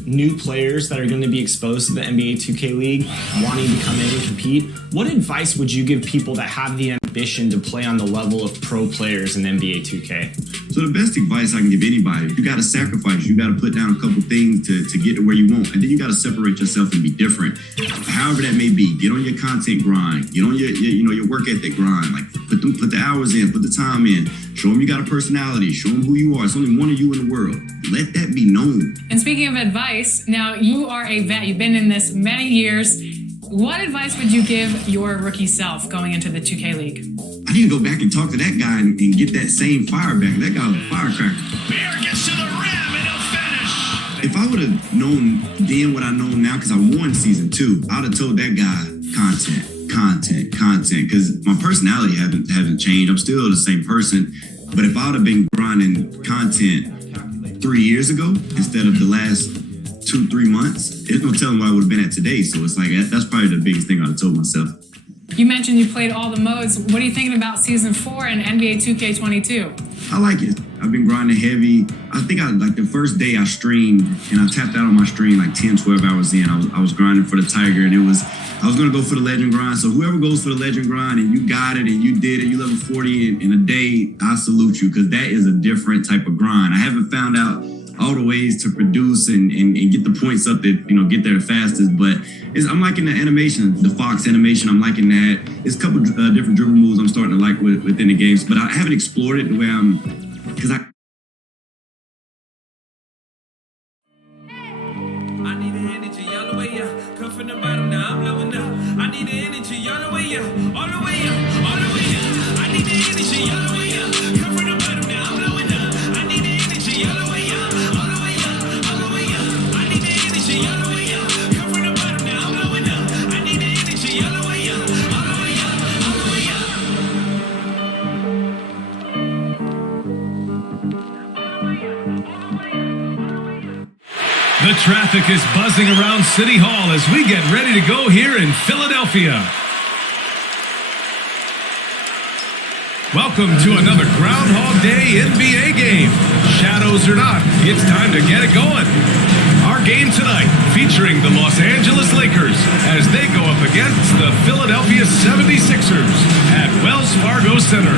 of new players that are going to be exposed to the NBA 2K League, wanting to come in and compete. What advice would you give people that have the ambition to play on the level of pro players in NBA 2K? So the best advice I can give anybody, you got to sacrifice. You got to put down a couple things to get to where you want. And then you got to separate yourself and be different. However that may be, get on your content grind. Get on your work ethic grind. Like put the hours in, put the time in. Show them you got a personality. Show them who you are. It's only one of you in the world. Let that be known. And speaking of advice, now you are a vet. You've been in this many years. What advice would you give your rookie self going into the 2K League? I need to go back and talk to that guy and get that same fire back. That guy was a firecracker. Beer gets to the rim and he'll finish. If I would have known then what I know now, because I won season 2, I would have told that guy content, because my personality hasn't changed. I'm still the same person. But if I would have been grinding content 3 years ago instead of the last 2-3 months, there's no telling where I would have been at today. So it's like, that's probably the biggest thing I would have told myself. You mentioned you played all the modes. What are you thinking about Season 4 and NBA 2K22? I like it. I've been grinding heavy. I think like the first day I streamed and I tapped out on my stream like 10, 12 hours in. I was grinding for the Tiger and I was going to go for the legend grind. So whoever goes for the legend grind and you got it and you did it, you level 40 in a day, I salute you, because that is a different type of grind. I haven't found out all the ways to produce and get the points up that, get there the fastest. But I'm liking the animation, the Fox animation. I'm liking that. It's a couple different dribble moves I'm starting to like within the games, but I haven't explored it the way because I need the energy all the way up. Come from the bottom, now I'm blowing up. I need the energy all the way up, all the way up, all the way up. I need the energy all the way up. Come from the bottom, now I'm blowing up. I need the energy all the way up, all the way up, all the way up. I need the energy all the way up. Come from the bottom, now I'm blowing up. I need the energy all the way up, all the way up, all the way up. The traffic is buzzing around City Hall as we get ready to go here in Philadelphia. Welcome to another Groundhog Day NBA game. Shadows or not, it's time to get it going. Our game tonight featuring the Los Angeles Lakers as they go up against the Philadelphia 76ers at Wells Fargo Center.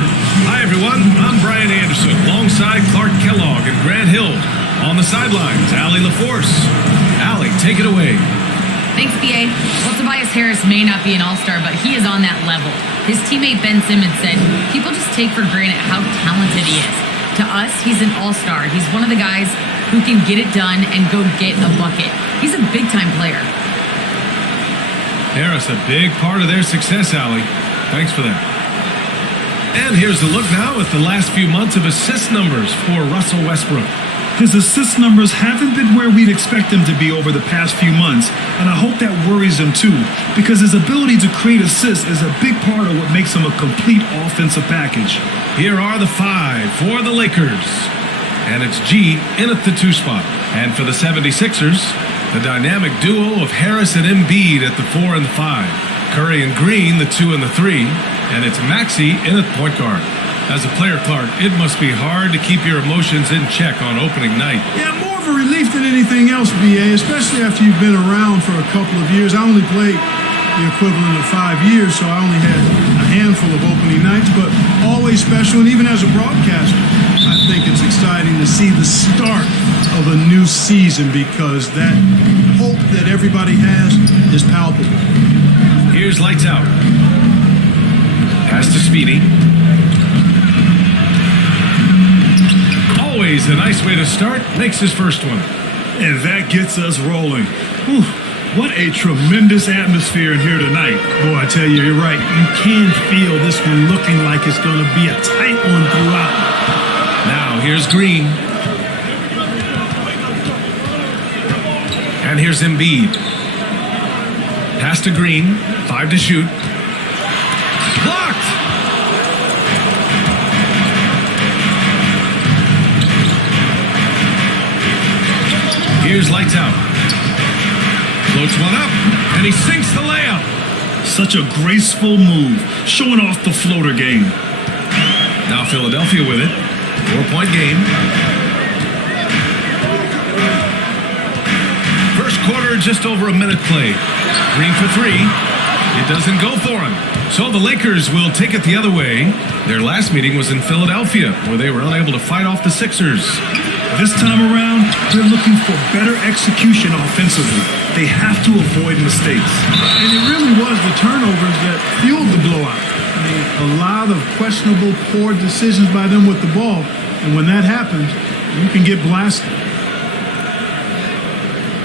Hi everyone, I'm Brian Anderson alongside Clark Kellogg and Grant Hill. On the sidelines, Allie LaForce. Allie, take it away. Thanks, BA. Well, Tobias Harris may not be an all-star, but he is on that level. His teammate Ben Simmons said, people just take for granted how talented he is. To us, he's an all-star. He's one of the guys who can get it done and go get a bucket. He's a big-time player. Harris, a big part of their success, Allie. Thanks for that. And here's a look now at the last few months of assist numbers for Russell Westbrook. His assist numbers haven't been where we'd expect them to be over the past few months, and I hope that worries him too, because his ability to create assists is a big part of what makes him a complete offensive package. Here are the 5 for the Lakers. And it's G in at the 2 spot. And for the 76ers, the dynamic duo of Harris and Embiid at the 4 and the 5. Curry and Green, the 2 and the 3. And it's Maxey in at point guard. As a player, Clark, it must be hard to keep your emotions in check on opening night. Yeah, more of a relief than anything else, BA, especially after you've been around for a couple of years. I only played the equivalent of 5 years, so I only had a handful of opening nights, but always special. And even as a broadcaster, I think it's exciting to see the start of a new season, because that hope that everybody has is palpable. Here's lights out. Pass to Speedy. Always a nice way to start, makes his first one. And that gets us rolling. Whew, what a tremendous atmosphere in here tonight. Boy, I tell you, you're right. You can feel this one looking like it's going to be a tight one throughout. Now, here's Green. And here's Embiid. Pass to Green, 5 to shoot. Blocked! Here's lights out. Floats one up, and he sinks the layup. Such a graceful move, showing off the floater game. Now Philadelphia with it. 4-point game. quarter, just over a minute played. Green for three. It doesn't go for him. So the Lakers will take it the other way. Their last meeting was in Philadelphia, where they were unable to fight off the Sixers. This time around, they're looking for better execution offensively. They have to avoid mistakes. And it really was the turnovers that fueled the blowout. I mean, a lot of questionable, poor decisions by them with the ball. And when that happens, you can get blasted.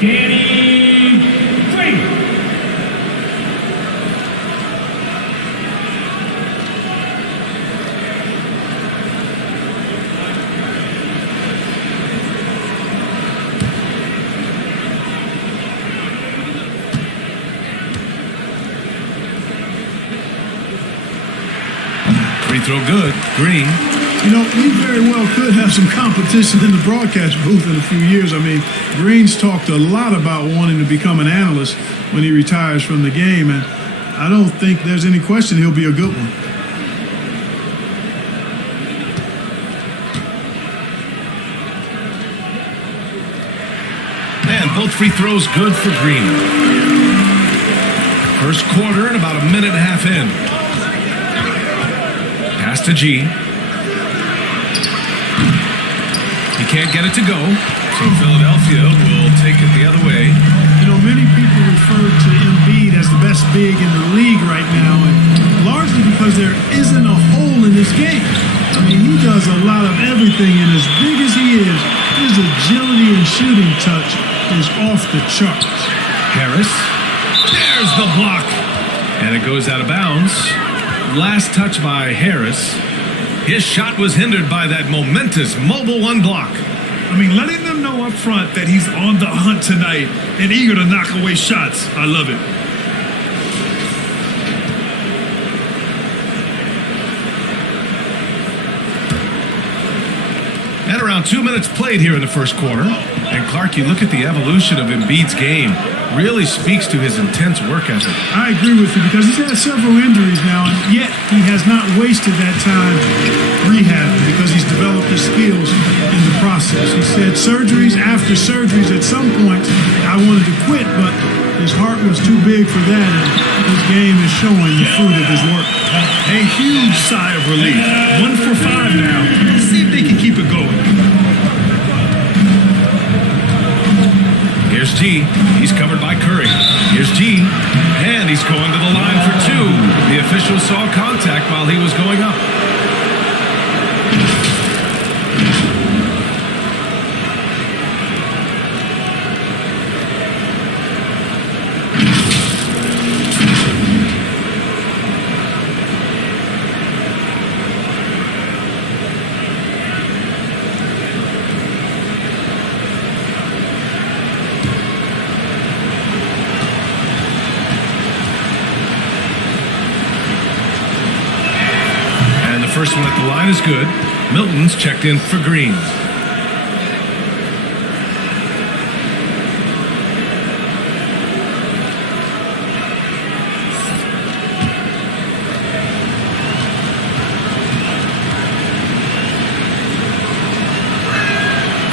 Danny Green. 3 throw good. Green. You know, we very well could have some competition in the broadcast booth in a few years. I mean, Green's talked a lot about wanting to become an analyst when he retires from the game, and I don't think there's any question he'll be a good one. And both free throws good for Green. First quarter and about a minute and a half in. Pass to G. He can't get it to go, so Philadelphia will take it the other way. You know, many people refer to Embiid as the best big in the league right now, and largely because there isn't a hole in his game. I mean, he does a lot of everything, and as big as he is, his agility and shooting touch is off the charts. Harris. There's the block. And it goes out of bounds. Last touch by Harris. His shot was hindered by that momentous mobile one block. I mean, letting them know up front that he's on the hunt tonight and eager to knock away shots. I love it. And around 2 minutes played here in the first quarter. And Clark, you look at the evolution of Embiid's game. Really speaks to his intense work ethic. I agree with you because he's had several injuries now, and yet he has not wasted that time rehabbing because he's developed his skills in the process. He said surgeries after surgeries at some point, I wanted to quit, but his heart was too big for that, and his game is showing the fruit of his work. A huge sigh of relief. 1 for 5 now. Let's see if they can keep it going. Here's G. He's covered by Curry. Here's G. And he's going to the line for 2. The official saw contact while he was going up. First one at the line is good. Milton's checked in for Green.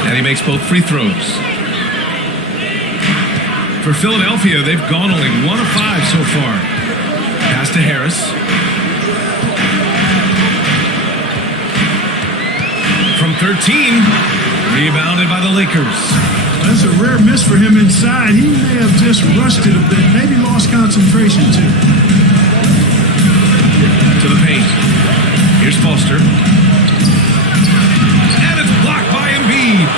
And he makes both free throws. For Philadelphia, they've gone only 1 of 5 so far. Pass to Harris. From 13, rebounded by the Lakers. That's a rare miss for him inside. He may have just rushed it a bit, maybe lost concentration too. To the paint. Here's Foster. And it's blocked by Embiid.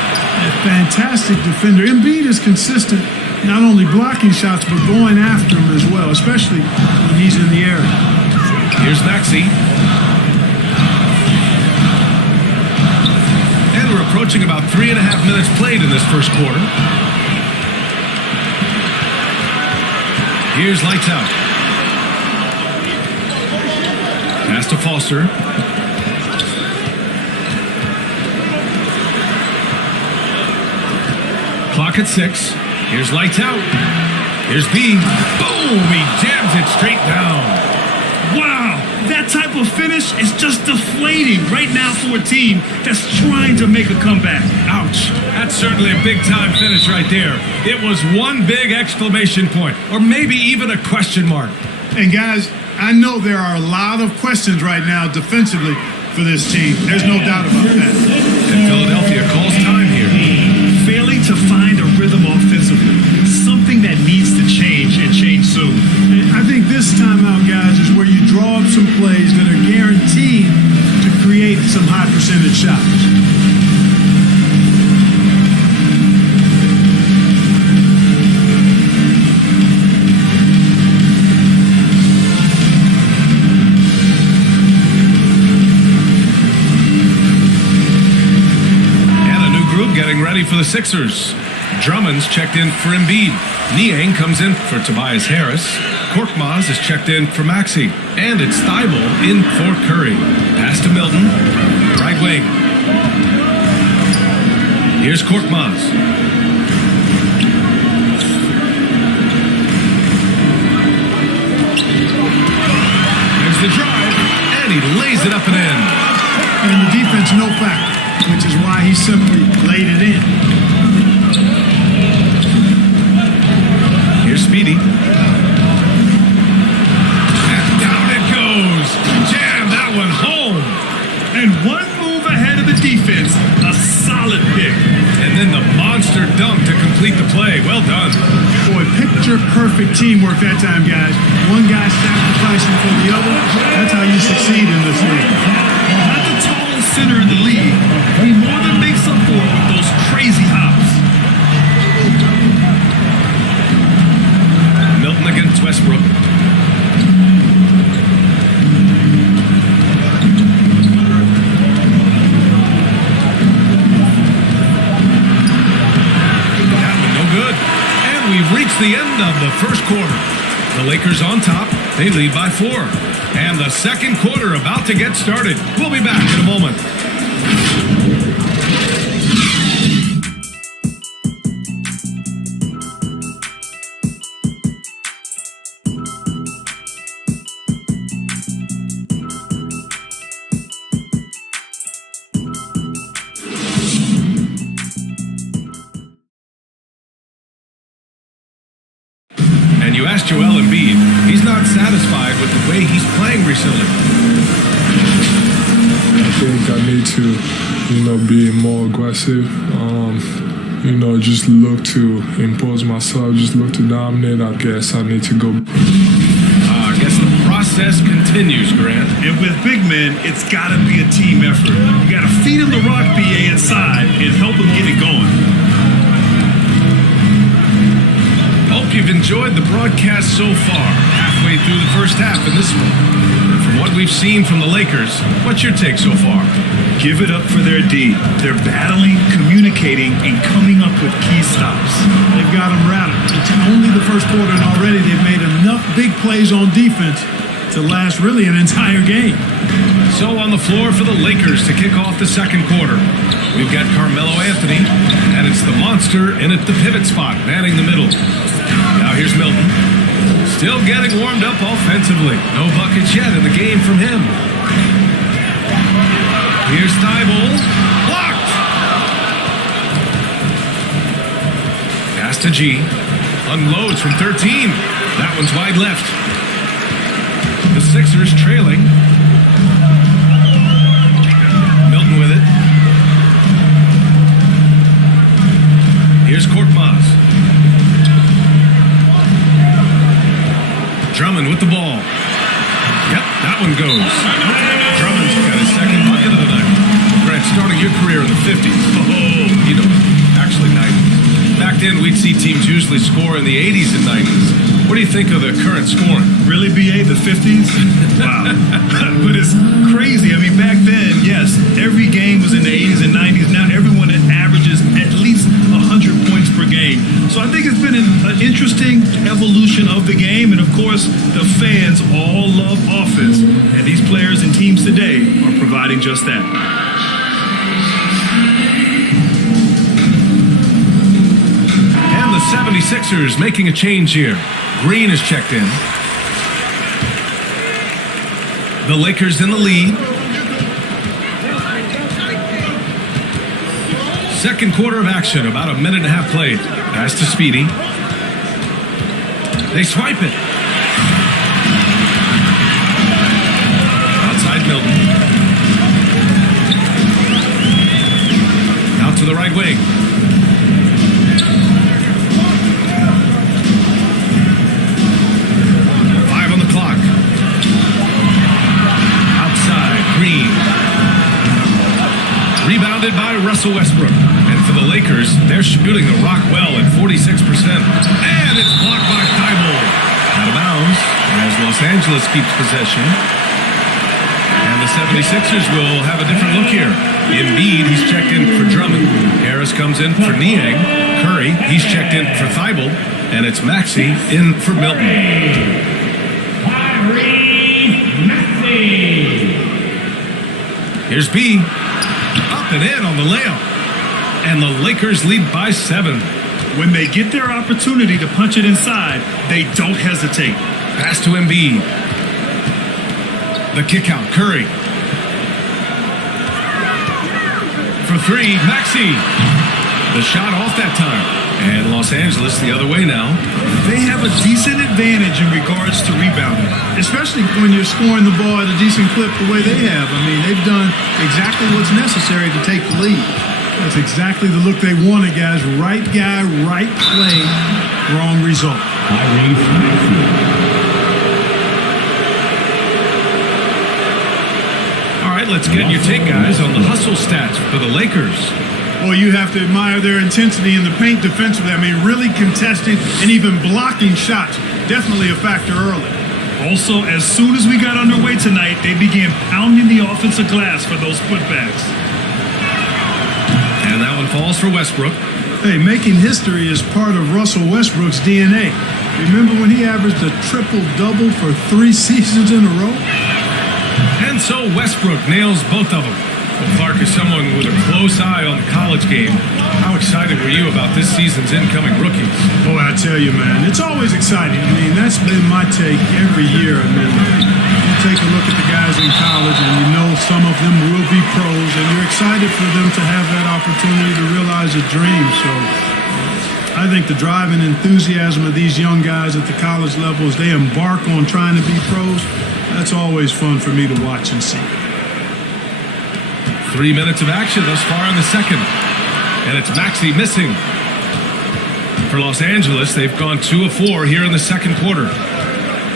A fantastic defender. Embiid is consistent, not only blocking shots, but going after them as well, especially when he's in the area. Here's Maxey. We're approaching about 3.5 minutes played in this first quarter. Here's Lights Out. Pass to Foster. Clock at 6. Here's Lights Out. Here's B. Boom! He jams it straight down. Wow! That type of finish is just deflating right now for a team that's trying to make a comeback. Ouch. That's certainly a big-time finish right there. It was one big exclamation point, or maybe even a question mark. And guys, I know there are a lot of questions right now defensively for this team. There's no doubt about that. And Philadelphia calls time here. Failing to find a rhythm offensively, something that needs to change and change soon. And I think this timeout, guys, is where you draw up some plays that are guaranteed to create some high percentage shots. Getting ready for the Sixers. Drummond's checked in for Embiid. Niang comes in for Tobias Harris. Korkmaz is checked in for Maxey. And it's Thibault in for Curry. Pass to Milton. Right wing. Here's Korkmaz. There's the drive. And he lays it up and in. And the defense, no factor, which is why he simply laid it in. Here's Speedy. And down it goes. Jam that one home. And one move ahead of the defense, a solid pick. And then the monster dunk to complete the play. Well done. Boy, picture-perfect teamwork that time, guys. One guy sacrificing for the other. That's how you succeed in this league. Not the tallest center in the league. He more than makes up for it with those crazy hops. Milton against Westbrook. That one no good. And we've reached the end of the first quarter. The Lakers on top. They lead by 4. And the second quarter about to get started. We'll be back in a moment. And you asked Joel Embiid. He's not satisfied with the way he's playing recently. I think I need to, be more aggressive. Just look to impose myself, just look to dominate. I guess I need to go. I guess the process continues, Grant. And with big men, it's got to be a team effort. You got to feed him the rock, BA, inside and help him get it going. Hope you've enjoyed the broadcast so far, halfway through the first half in this one. And from what we've seen from the Lakers, what's your take so far? Give it up for their D. They're battling, communicating, and coming up with key stops. They've got them rattled. It's only the first quarter, and already they've made enough big plays on defense to last really an entire game. So on the floor for the Lakers to kick off the second quarter, we've got Carmelo Anthony, and it's the monster in at the pivot spot, manning the middle. Now here's Milton. Still getting warmed up offensively. No buckets yet in the game from him. Here's Thibault. Blocked! Pass to G. Unloads from 13. That one's wide left. The Sixers trailing. Milton with it. Here's Korkmaz. Drummond with the ball. Yep, that one goes. Drummond's got his second bucket of the night. Grant, starting your career in the 50s. Actually 90s. Back then, we'd see teams usually score in the 80s and 90s. What do you think of the current scoring? Really, BA, the 50s? Wow. But it's crazy. I mean, back then, yes, every game was in the 80s and 90s. Now everyone averages at least 100 points per game. So I think it's been an interesting evolution of the game. And of course, the fans all love offense. And these players and teams today are providing just that. And the 76ers making a change here. Green is checked in. The Lakers in the lead. Second quarter of action, about a minute and a half played. Pass to Speedy. They swipe it. Outside Milton. Out to the right wing. Rebounded by Russell Westbrook. And for the Lakers, they're shooting the rock well at 46%. And it's blocked by Thibault. Out of bounds as Los Angeles keeps possession. And the 76ers will have a different look here. Embiid, he's checked in for Drummond. Harris comes in for Niang. Curry, he's checked in for Thibault. And it's Maxey in for Milton. Here's B. Up and in on the layup. And the Lakers lead by 7. When they get their opportunity to punch it inside, they don't hesitate. Pass to Embiid. The kick out, Curry. For 3, Maxey. The shot off that time. And Los Angeles the other way now. They have a decent advantage in regards to rebounding. Especially when you're scoring the ball at a decent clip the way they have. I mean, they've done exactly what's necessary to take the lead. That's exactly the look they wanted, guys. Right guy, right play, wrong result. All right, let's get your take, guys, on the hustle stats for the Lakers. Well, you have to admire their intensity in the paint defensively. I mean, really contesting and even blocking shots. Definitely a factor early. Also, as soon as we got underway tonight, they began pounding the offensive glass for those putbacks. And that one falls for Westbrook. Hey, making history is part of Russell Westbrook's DNA. Remember when he averaged a triple-double for 3 seasons in a row? And so Westbrook nails both of them. Well, Clark, is someone with a close eye on the college game. How excited were you about this season's incoming rookies? Oh, I tell you, man, it's always exciting. I mean, that's been my take every year. I mean, you take a look at the guys in college, and you know some of them will be pros, and you're excited for them to have that opportunity to realize a dream. So I think the drive and enthusiasm of these young guys at the college level as they embark on trying to be pros, that's always fun for me to watch and see. 3 minutes of action thus far in the second. And it's Maxey missing. For Los Angeles, they've gone 2 of 4 here in the second quarter.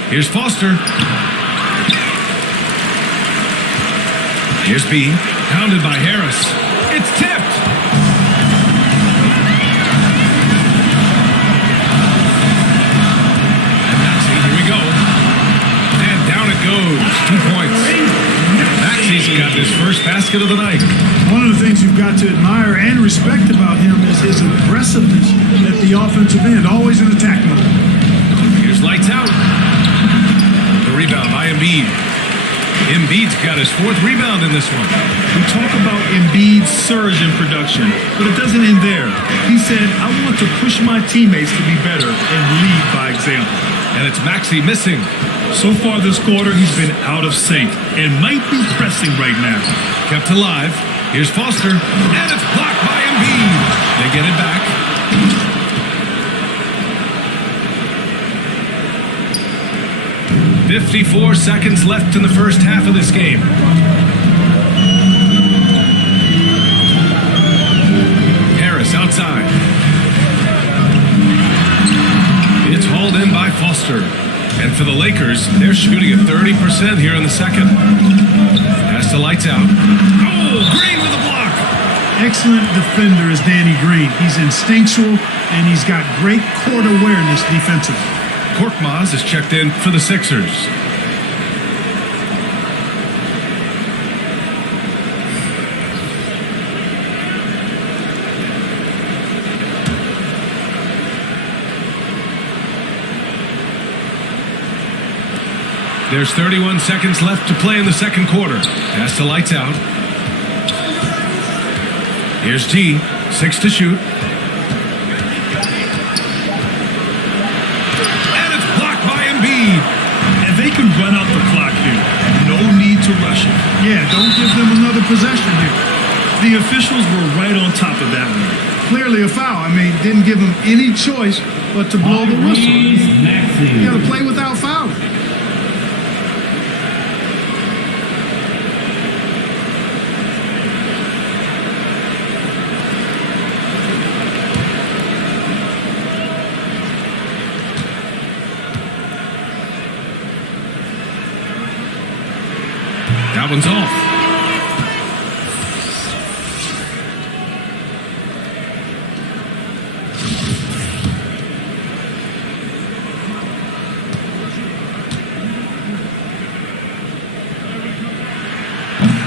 Here's Foster. Here's B. Pounded by Harris. It's tipped. And Maxey, here we go. And down it goes. 2 points. Maxey's got his first basket of the night. One of the things you've got to admire and respect about him is his aggressiveness at the offensive end, always in attack mode. Here's lights out. The rebound by Embiid. Embiid's got his 4th rebound in this one. We talk about Embiid's surge in production, but it doesn't end there. He said, I want to push my teammates to be better and lead by example. And it's Maxey missing. So far this quarter, he's been out of sync and might be pressing right now. Kept alive. Here's Foster. And it's blocked by Embiid. They get it back. "54 seconds left in the first half of this game. Harris outside. It's hauled in by Foster. And for the Lakers, they're shooting at 30% here in the second. Pass the lights out. Oh, Green with a block. Excellent defender is Danny Green. He's instinctual, and he's got great court awareness defensively. Korkmaz is checked in for the Sixers. There's 31 seconds left to play in the second quarter. Pass the lights out. Here's G. 6 to shoot. And they can run out the clock here. No need Yeah, don't give them another possession here. The officials were right on top of that one. Clearly a foul. I mean, didn't give them any choice but to blow the whistle. You got to play without fouling. That one's off.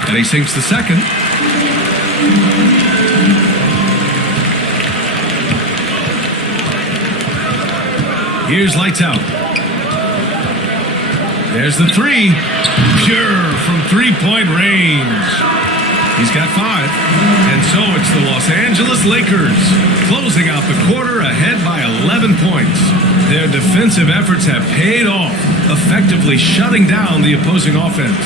And he sinks the second. Here's lights out. There's the three. Pure from three-point range. He's got 5. And so it's the Los Angeles Lakers closing out the quarter ahead by 11 points. Their defensive efforts have paid off, effectively shutting down the opposing offense.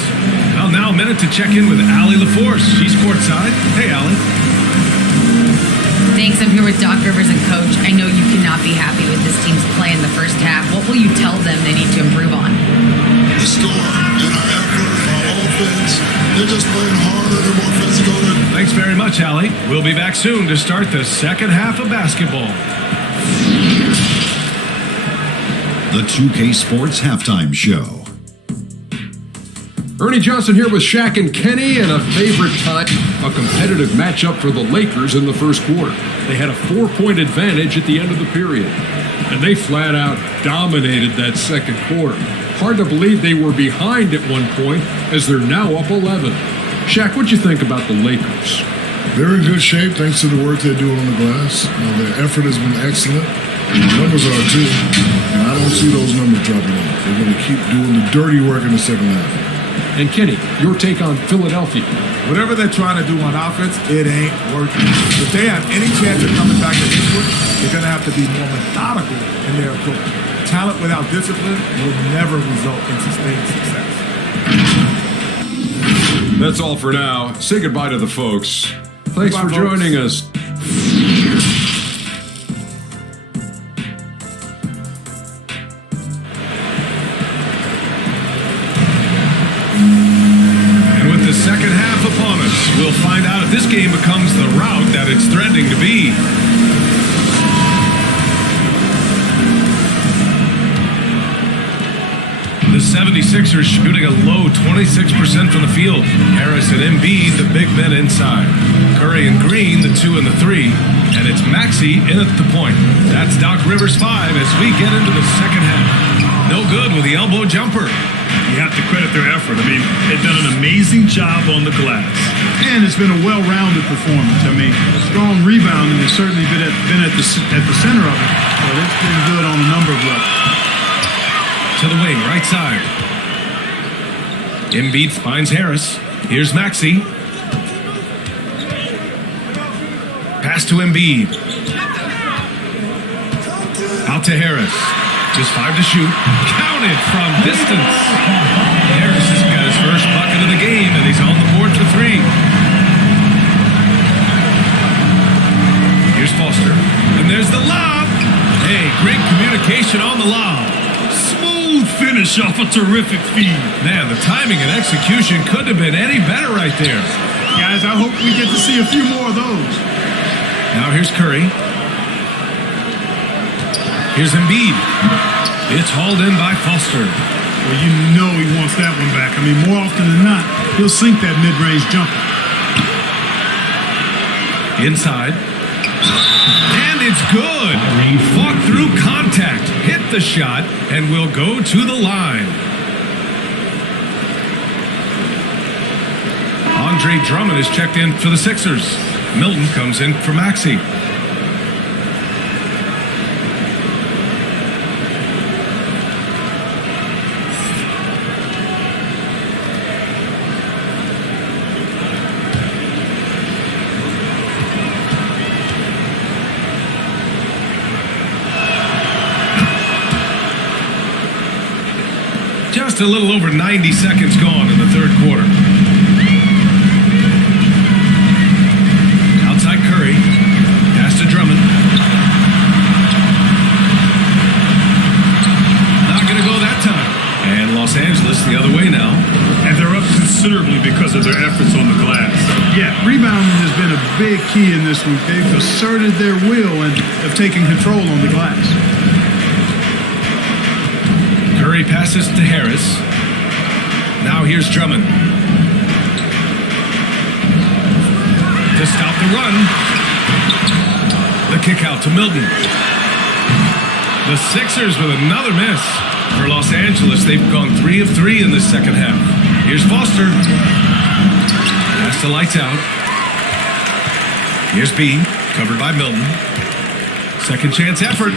Well, now a minute to check in with Allie LaForce. She's courtside. Hey, Allie. Thanks. I'm here with Doc Rivers and Coach. I know you cannot be happy with this team's play in the first half. What will you tell them they need to improve on? The score and our effort, our offense. They're just playing harder. They're more physical. Thanks very much, Allie. We'll be back soon to start the second half of basketball. The 2K Sports Halftime Show. Ernie Johnson here with Shaq and Kenny, and a favorite time, a competitive matchup for the Lakers in the first quarter. They had a 4-point advantage at the end of the period, and they flat out dominated that second quarter. Hard to believe they were behind at one point as they're now up 11. Shaq, what'd you think about the Lakers? They're in good shape thanks to the work they're doing on the glass. Their effort has been excellent. The numbers are too, and I don't see those numbers dropping off. They're going to keep doing the dirty work in the second half. And Kenny, your take on Philadelphia. Whatever they're trying to do on offense, it ain't working. If they have any chance of coming back to this one, they're going to have to be more methodical in their approach. Talent without discipline will never result in sustained success. That's all for now. Say goodbye to the folks. Thanks for joining us. And with the second half upon us, we'll find out if this game becomes the rout that it's threatening to be. The 76ers shooting a low 26% from the field. Harris and Embiid, the big men inside. Curry and Green, the 2 and the 3. And it's Maxey in at the point. That's Doc Rivers 5 as we get into the second half. No good with the elbow jumper. You have to credit their effort. I mean, they've done an amazing job on the glass. And it's been a well-rounded performance. I mean, a strong rebounding has certainly been at the center of it. But it's been good on a number of levels. To the wing, right side. Embiid finds Harris. Here's Maxey. Pass to Embiid. Out to Harris. Just 5 to shoot. Counted from distance. Harris has got his first bucket of the game, and he's on the board for 3. Here's Foster. And there's the lob. Hey, great communication on the lob. Finish off a terrific feed. Man, the timing and execution couldn't have been any better right there. Guys, I hope we get to see a few more of those. Now here's Curry. Here's Embiid. It's hauled in by Foster. Well, you know he wants that one back. I mean, more often than not, he'll sink that mid-range jumper. Inside. And it's good. Fought through contact, hit the shot, and will go to the line. Andre Drummond is checked in for the Sixers. Milton comes in for Maxey. Just a little over 90 seconds gone in the third quarter. been a big key in this one. They've asserted their will and have taken control on the glass. Curry passes to Harris. Now here's Drummond. To stop the run. The kick out to Milton. The Sixers with another miss. For Los Angeles, they've gone 3 of 3 in this second half. Here's Foster. Pass to Lights Out. Here's B, covered by Milton. Second chance effort.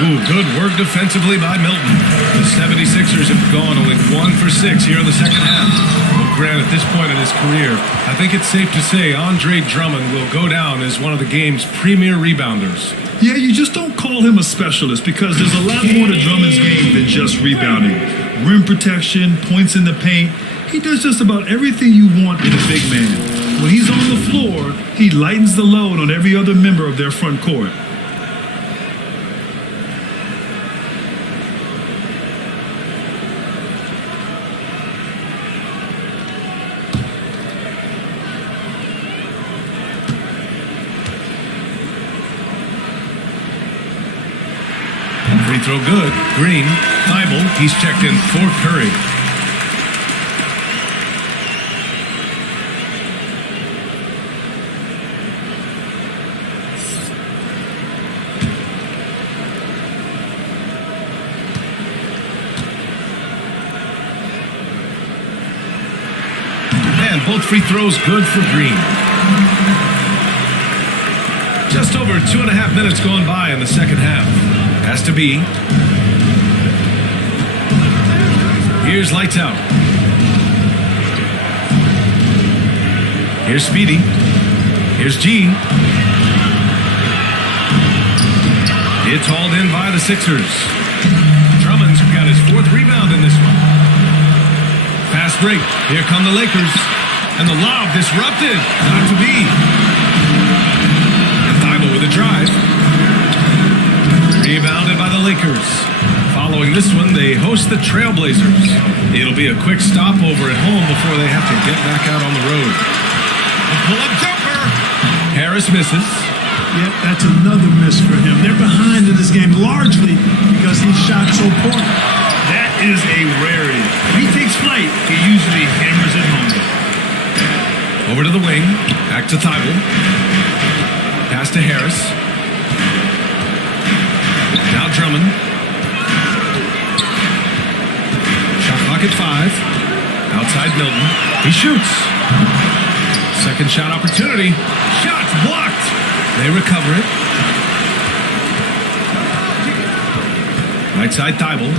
Ooh, good work defensively by Milton. The 76ers have gone only 1 for 6 here in the second half. Well, Grant, at this point in his career, I think it's safe to say Andre Drummond will go down as one of the game's premier rebounders. Yeah, you just don't call him a specialist because there's a lot more to Drummond's game than just rebounding. Rim protection, points in the paint. He does just about everything you want in a big man. When he's on the floor, he lightens the load on every other member of their front court. Free throw good. Green. Thibault. He's checked in for Curry. And both free throws good for Green. Just over 2.5 minutes gone by in the second half. Has to be. Here's Lights Out. Here's Speedy. Here's G. It's hauled in by the Sixers. Drummond's got his 4th rebound in this one. Fast break. Here come the Lakers. And the lob disrupted. Not to be. And Thibault with a drive. Rebounded by the Lakers. Following this one, they host the Trailblazers. It'll be a quick stopover at home before they have to get back out on the road. A pull-up jumper. Harris misses. Yep, that's another miss for him. They're behind in this game largely because he shot so poorly. That is a rarity. When he takes flight, he usually hammers it home. Over to the wing. Back to Thibault. Pass to Harris. Now Drummond. Shot clock at 5. Outside Milton. He shoots. Second shot opportunity. Shot blocked. They recover it. Right side Thibault.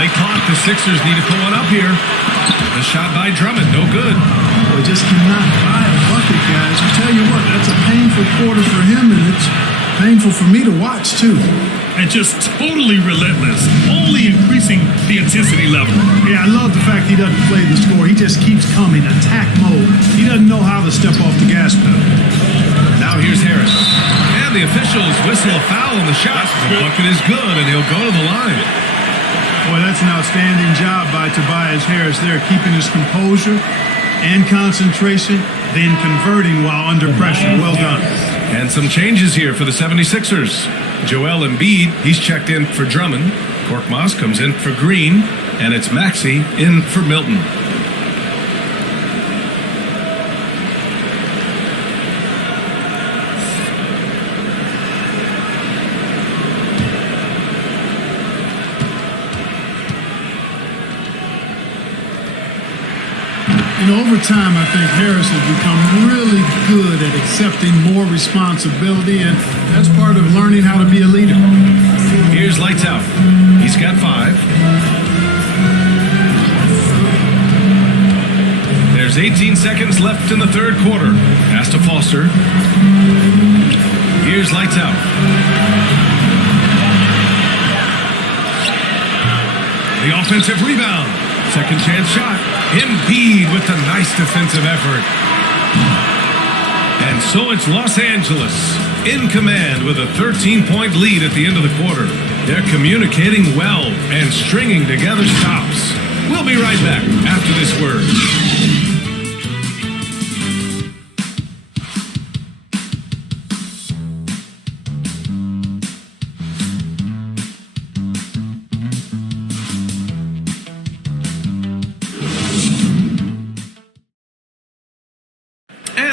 Late clock. The Sixers need to put one up here. The shot by Drummond. No good. Well, just cannot buy a bucket, guys. I tell you what, that's a painful quarter for him, and it's painful for me to watch, too. And just totally relentless, only increasing the intensity level. Yeah, I love the fact he doesn't play the score. He just keeps coming, attack mode. He doesn't know how to step off the gas pedal. Now here's Harris. And the officials whistle a foul on the shot. The bucket is good, and he'll go to the line. Boy, that's an outstanding job by Tobias Harris there, keeping his composure and concentration, then converting while under pressure. Well done. And some changes here for the 76ers. Joel Embiid, he's checked in for Drummond. Korkmaz comes in for Green. And it's Maxey in for Milton. Over time, I think Harris has become really good at accepting more responsibility, and that's part of learning how to be a leader. Here's Lights Out. He's got 5. There's 18 seconds left in the third quarter. Pass to Foster. Here's Lights Out. The offensive rebound. Second chance shot. Embiid with a nice defensive effort. And so it's Los Angeles in command with a 13-point lead at the end of the quarter. They're communicating well and stringing together stops. We'll be right back after this word.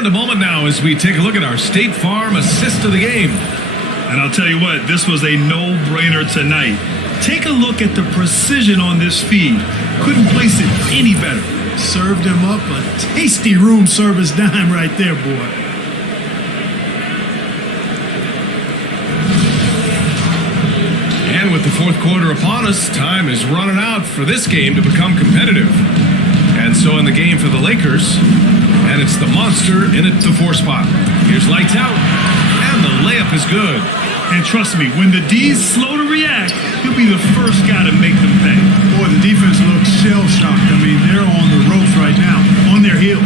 And a moment now as we take a look at our State Farm assist of the game. And I'll tell you what, this was a no-brainer tonight. Take a look at the precision on this feed. Couldn't place it any better. Served him up a tasty room service dime right there, boy. And with the fourth quarter upon us, time is running out for this game to become competitive. And so in the game for the Lakers, and it's the monster in at the 4 spot. Here's lights out, and the layup is good. And trust me, when the D's slow to react, he'll be the first guy to make them pay. Boy, the defense looks shell-shocked. I mean, they're on the ropes right now, on their heels.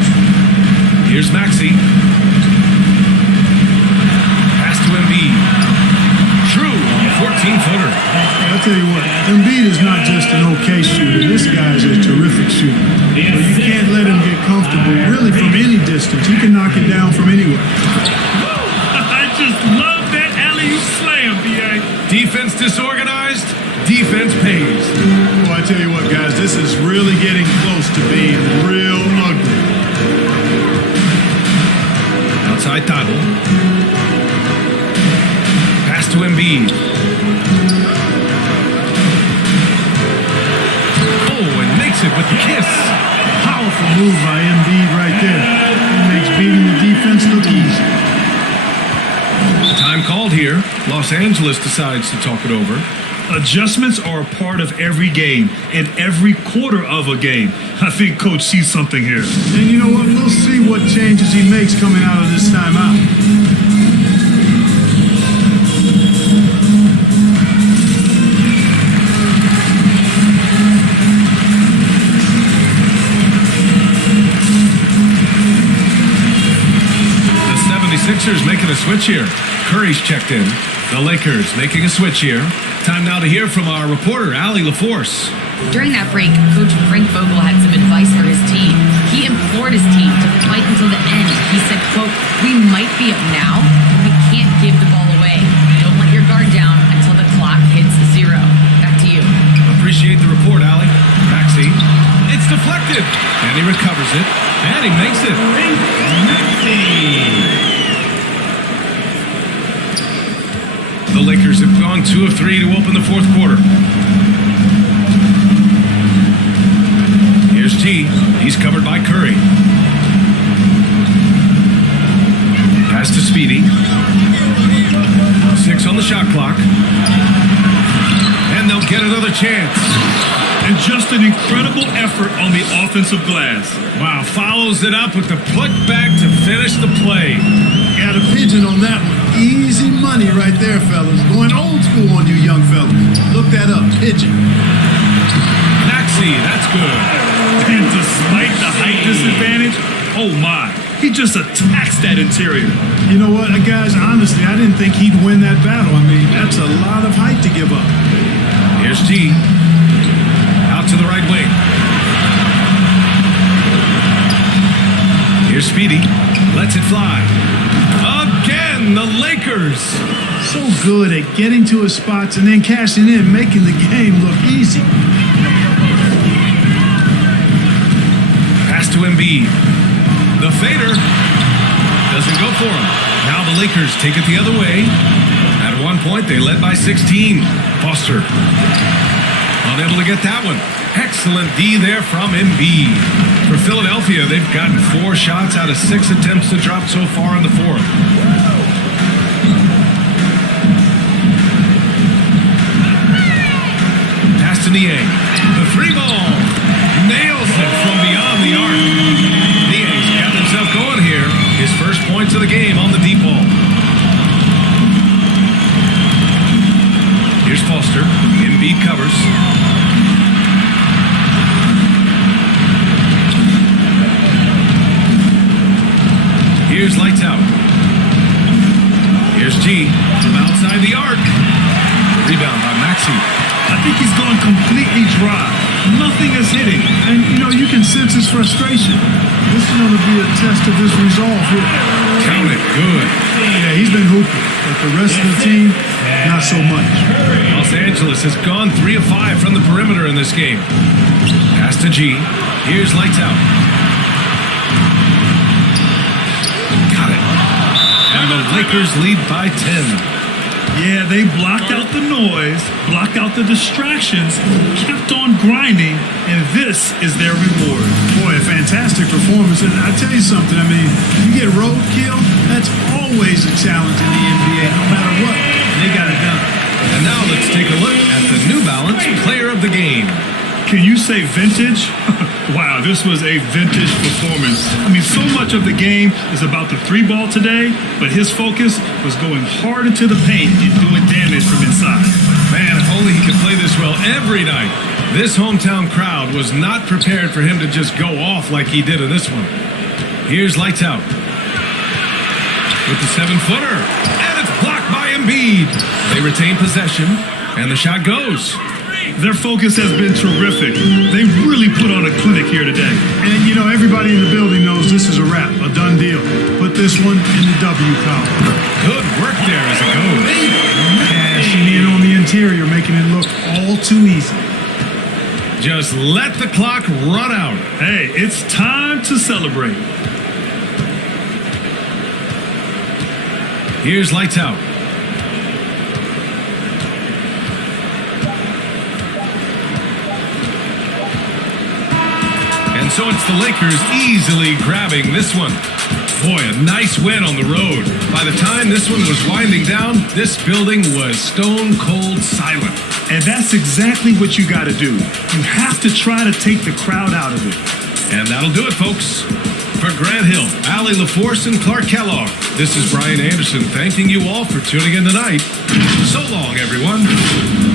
Here's Maxey. Pass to Embiid. True, 14-footer. I'll tell you what, Embiid is not just an okay shooter. This guy is a terrific shooter. But you can't let him get comfortable, really, from any distance. He can knock it down from anywhere. I just love that alley-oop slam, B.A. Defense disorganized, defense pays. Well, I tell you what, guys, this is really getting close to being real ugly. Outside Tadl. Pass to Embiid. Oh, and makes it with the kiss. Powerful move by Embiid right there. It makes beating the defense look easy. Time called here. Los Angeles decides to talk it over. Adjustments are a part of every game and every quarter of a game. I think Coach sees something here. And you know what? We'll see what changes he makes coming out of this timeout. The 76ers making a switch here. Curry's checked in. The Lakers making a switch here. Time now to hear from our reporter, Allie LaForce. During that break, Coach Frank Vogel had some advice for his team. He implored his team to fight until the end. He said, quote, "We might be up now, but we can't give the ball away. Don't let your guard down until the clock hits 0. Back to you." Appreciate the report, Allie. Maxey. It's deflected. And he recovers it. And he makes it. Maxey. The Lakers have gone 2 of 3 to open the fourth quarter. Here's T. He's covered by Curry. Pass to Speedy. 6 on the shot clock. And they'll get another chance. And just an incredible effort on the offensive glass. Wow, follows it up with the putback to finish the play. Got a pigeon on that one. Easy money right there, fellas. Going old school on you young fellas. Look that up. Pigeon. Maxey, that's good. And despite the height disadvantage, oh my, he just attacks that interior. You know what, guys, honestly, I didn't think he'd win that battle. I mean, that's a lot of height to give up. Here's T. Out to the right wing. Here's Speedy. Lets it fly. Again, the Lakers. So good at getting to his spots and then cashing in, making the game look easy. Pass to Embiid. The fader doesn't go for him. Now the Lakers take it the other way. At one point, they led by 16. Foster unable to get that one. Excellent D there from Embiid. For Philadelphia, they've gotten 4 shots out of 6 attempts to drop so far in the fourth. Pass to Niang. The 3 ball. Nails it from beyond the arc. Niang's got himself going here. His first points of the game on the deep ball. Here's Foster. Embiid covers. Here's lights out. Here's G from outside the arc. Rebound by Maxey. I think he's gone completely dry. Nothing is hitting. And, you know, you can sense his frustration. This is going to be a test of his resolve here. Count it. Good. Yeah, he's been hooping. But the rest of the team, not so much. Los Angeles has gone 3 of 5 from the perimeter in this game. Pass to G. Here's lights out. Lakers lead by 10. Yeah, they blocked out the noise, blocked out the distractions, kept on grinding, and this is their reward. Boy, a fantastic performance. And I tell you something, I mean, you get roadkill, that's always a challenge in the NBA, no matter what. They got it done. And now let's take a look at the New Balance Player of the Game. Can you say vintage? Wow, this was a vintage performance. I mean, so much of the game is about the three ball today, but his focus was going hard into the paint and doing damage from inside. Man, if only he could play this well every night. This hometown crowd was not prepared for him to just go off like he did in this one. Here's Lights Out. With the 7-footer, and it's blocked by Embiid. They retain possession, and the shot goes. Their focus has been terrific. They really put on a clinic here today. And, you know, everybody in the building knows this is a wrap, a done deal. Put this one in the W column. Good work there as it goes. Cashing in on the interior, making it look all too easy. Just let the clock run out. Hey, it's time to celebrate. Here's Lights Out. And so it's the Lakers easily grabbing this one. Boy, a nice win on the road. By the time this one was winding down, this building was stone cold silent. And that's exactly what you got to do. You have to try to take the crowd out of it. And that'll do it, folks. For Grant Hill, Allie LaForce, and Clark Kellogg, this is Brian Anderson thanking you all for tuning in tonight. So long, everyone.